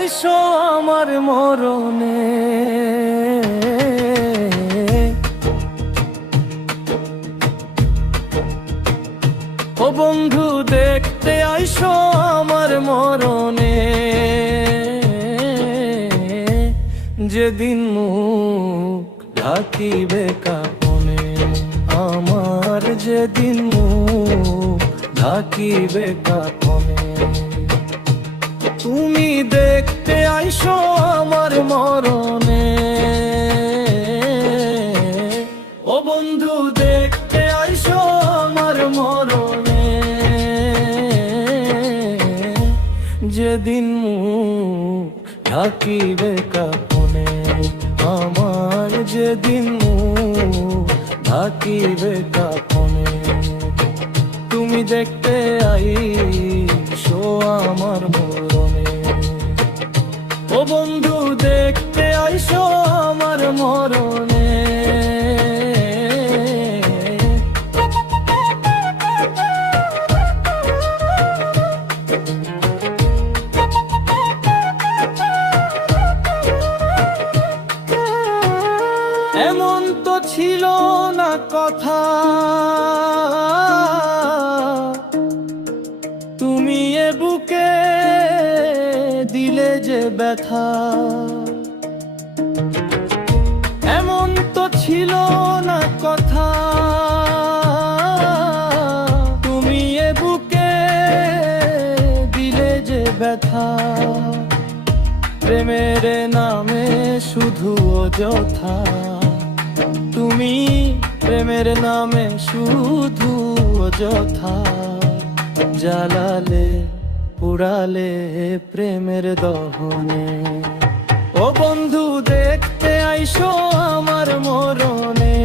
আইসো আমার মরণে। ও বন্ধু দেখতে আইসো আমার মরণে, যেদিন মুখ ঢাকিবে কাপনে, আমার যেদিন মুখ ঢাকিবে কাপনে। তুমি দেখতে আইসো আমার মরণে। ও বন্ধু দেখতে আইসো আমার মরণে, যেদিন মুখ ঢাকিবে কাপনে, আমার যেদিন মুখ ঢাকিবে কাপনে। তুমি দেখতে আইসো আমার মরণে। ও বন্ধু দেখতে আইসো আমার মরণে। এমন তো ছিল না কথা, তুমি এ বুকে দিলে যে ব্যথা। এমন তো ছিল না কথা, তুমি এ বুকে দিলে যে ব্যথা। প্রেমের নামে শুধু অযথা, তুমি প্রেমের নামে শুধু অযথা। জ্বালালে পুড়ালে প্রেমের দহনে। ও বন্ধু দেখতে আইসো আমার মরণে।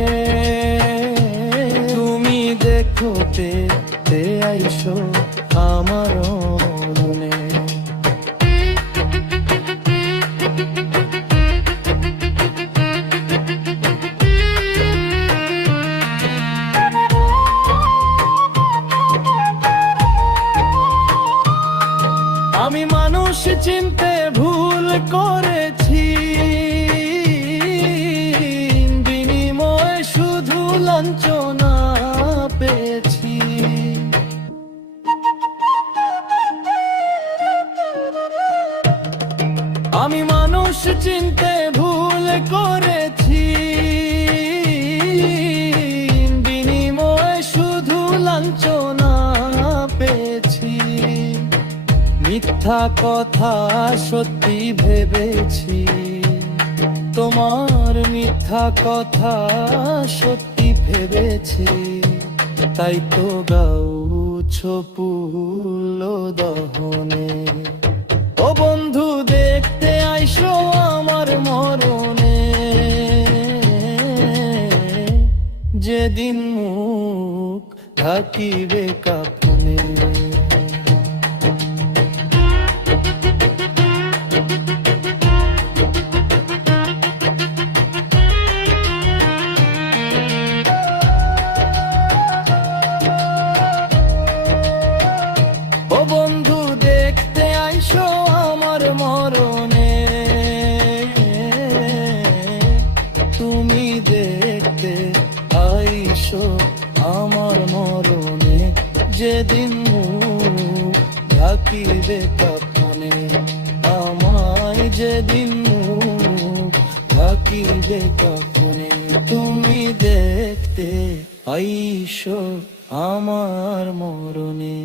তুমি দেখতে আইসো আমার মরণে। আমি মানুষ চিনতে ভুল করেছি, বিনিময়ে শুধু লাঞ্ছনা পেয়েছি। আমি মানুষ চিনতে ভুল করেছি, বিনিময়ে শুধু লাঞ্ছনা পেয়েছি। মিথ্যা কথা সত্যি ভেবেছি, তোমার মিথ্যা কথা সত্যি ভেবেছি। তাই তো গাউছো ফুল দহনে। ও বন্ধু দেখতে আইসো আমার মরণে, যেদিন মুখ ঢাকিবে কাপনে। ও বন্ধু দেখতে আইসো আমার মরণে, তুমি দেখতে আইসো আমার মরণে, যেদিন মুখ ঢাকিবে কাপনে, আমায় যেদিন মুখ ঢাকিবে কাপনে। তুমি দেখতে আইসো আমার মরণে।